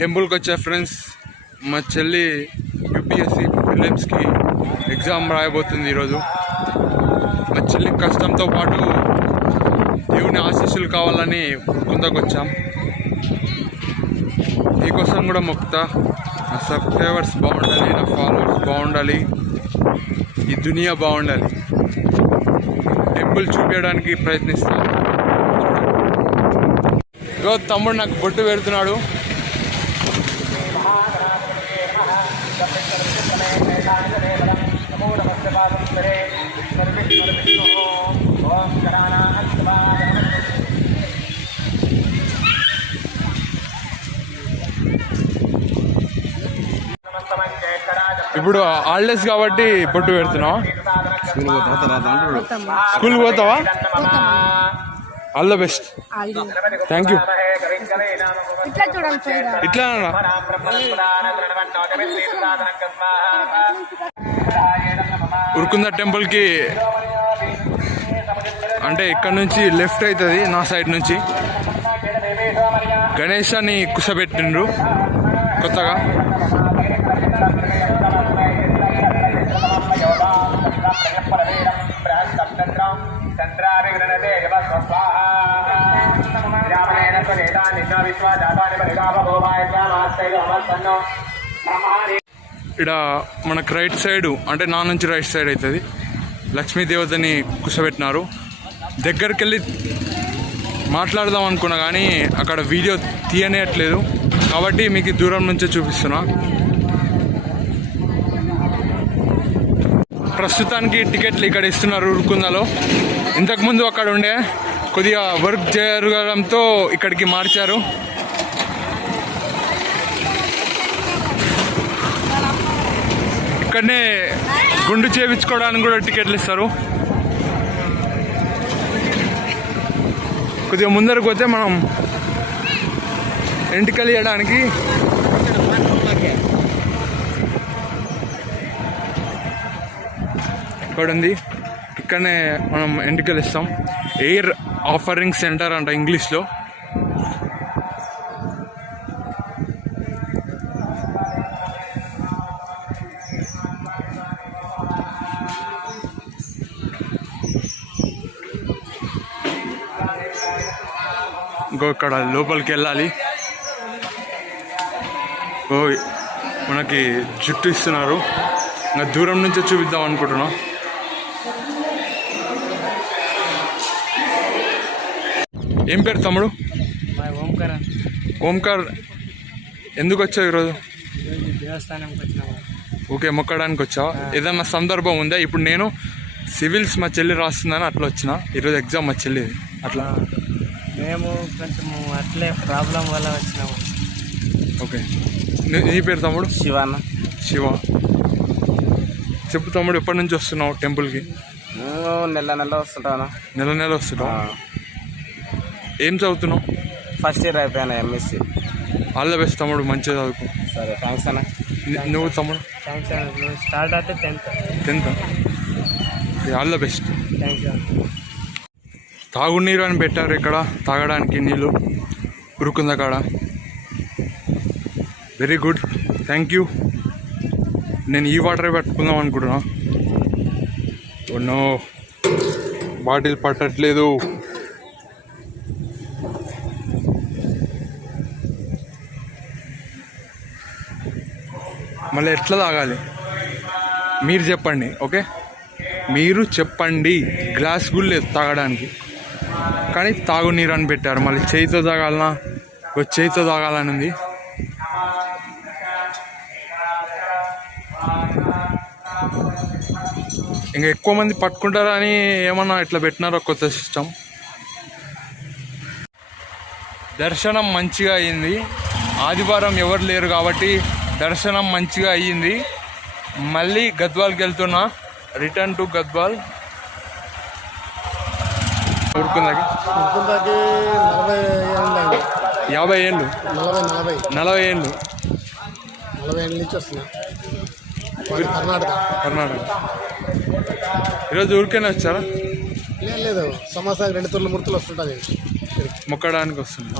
టెంపుల్కి వచ్చా ఫ్రెండ్స్. మా చెల్లి యూపీఎస్సీ ప్రిలిమ్స్కి ఎగ్జామ్ రాయబోతుంది ఈరోజు. మా చెల్లి కష్టంతో పాటు దేవుని ఆశీస్సులు కావాలని కుందకు వచ్చాం. నీకోసం కూడా మొక్కుతా. నా సబ్స్క్రైబర్స్ బాగుండాలి, నా ఫాలోవర్స్ బాగుండాలి, ఈ దునియా బాగుండాలి. టెంపుల్ చూపించడానికి ప్రయత్నిస్తాను. ఈరోజు తమ్ముడు నాకు బొట్టు పెడుతున్నాడు. ఇప్పుడు హాలిడేస్ కాబట్టి బొట్టు పెడుతున్నావా? స్కూల్కి పోతావా? All the best. Thank you. ఇట్లా ఉరుకుంద టెంపుల్కి అంటే ఇక్కడ నుంచి లెఫ్ట్ అవుతుంది. నా సైడ్ నుంచి గణేశాన్ని కుసబెట్టిండ్రు కొత్తగా. ఇక్కడ మనకు రైట్ సైడ్ అంటే నా నుంచి రైట్ సైడ్ అవుతుంది. లక్ష్మీదేవతని కూర్చోబెట్టినారు. దగ్గరికి వెళ్ళి మాట్లాడదాం అనుకున్నా కానీ అక్కడ వీడియో తీయనేయట్లేదు కాబట్టి మీకు దూరం నుంచే చూపిస్తున్నా. ప్రస్తుతానికి టికెట్లు ఇక్కడ ఇస్తున్నారు ఉరుకుందలో. ఇంతకుముందు అక్కడ ఉండే కొద్దిగా వర్క్ జరగడంతో ఇక్కడికి మార్చారు. ఇక్కడనే గుండు చేయించుకోవడానికి కూడా టికెట్లు ఇస్తారు. కొద్దిగా ముందరకు పోతే మనం ఎంటికలు ఇవ్వడానికి ఇక్కడ ఉంది. ఇక్కడనే మనం ఎంటికలు ఇస్తాం. ఎయిర్ ఆఫరింగ్ సెంటర్ అంట ఇంగ్లీష్లో. ఇంకో ఇక్కడ లోపలికి వెళ్ళాలి. ఓ మనకి జుట్టు ఇస్తున్నారు. ఇంకా దూరం నుంచే చూపిద్దాం అనుకుంటున్నాం. ఏం పేరు తమ్ముడు? ఓంకార్. ఎందుకు వచ్చావు ఈరోజు? దేవస్థానంకి వచ్చినాము. ఓకే, మొక్కడానికి వచ్చావా? ఏదన్నా సందర్భం ఉందా? ఇప్పుడు నేను సివిల్స్ మా చెల్లి రాస్తుందని అట్లా వచ్చిన. ఈరోజు ఎగ్జామ్ మా చెల్లి అట్లా. మేము కొంచెం అట్లే ప్రాబ్లం వల్ల వచ్చినాము. ఓకే, నీ పేరు తమ్ముడు? శివాన్న. శివ. చెప్పు తమ్ముడు, ఎప్పటి నుంచి వస్తున్నావు టెంపుల్కి? నెల వస్తుంటాను. నెల వస్తున్నావు. ఏం చదువుతున్నావు? ఫస్ట్ ఇయర్ అయిపోయాను ఎంఎస్సి. ఆల్ ద బెస్ట్ తమ్ముడు, మంచిగా చదువుకో. సరే, థ్యాంక్స్ అన్న. నువ్వు తమ్ముడు? థ్యాంక్స్ అన్న. స్టార్ట్ అయితే 10th. All the best. Thank you. తాగునీరు అని పెట్టారు ఇక్కడ, తాగడానికి నీళ్ళు ఉరుకుంద కాడ. Very good, thank you. నేను ఈ వాటరే పెట్టుకుందాం అనుకుంటున్నా. నో, బాటిల్ పట్టట్లేదు. మళ్ళీ ఎట్లా తాగాలి మీరు చెప్పండి. ఓకే, మీరు చెప్పండి. గ్లాస్ కూడా లేదు తాగడానికి, కానీ తాగునీరు అని పెట్టారు. మళ్ళీ చేయితో తాగాలనా? చేయితో తాగాలని ఉంది. ఇంకా ఎక్కువ మంది పట్టుకుంటారని ఏమన్నా ఇట్లా పెట్టినారో కొత్త సిస్టమ్. దర్శనం మంచిగా అయ్యింది. ఆదివారం ఎవరు లేరు కాబట్టి దర్శనం మంచిగా అయ్యింది. మళ్ళీ గద్వాల్కి వెళ్తున్నా. Return to Gadwal. ఉరుకుందాకి 50 ఏళ్ళు 40 ఏళ్ళు నుంచి వస్తున్నా. కర్ణాటక. ఈరోజు ఊరికైనా వచ్చారా? లేదు, సంవత్సరానికి 2 తూర్లు 3 తూర్లు వస్తుంటుంది. మొక్కడానికి వస్తుంది.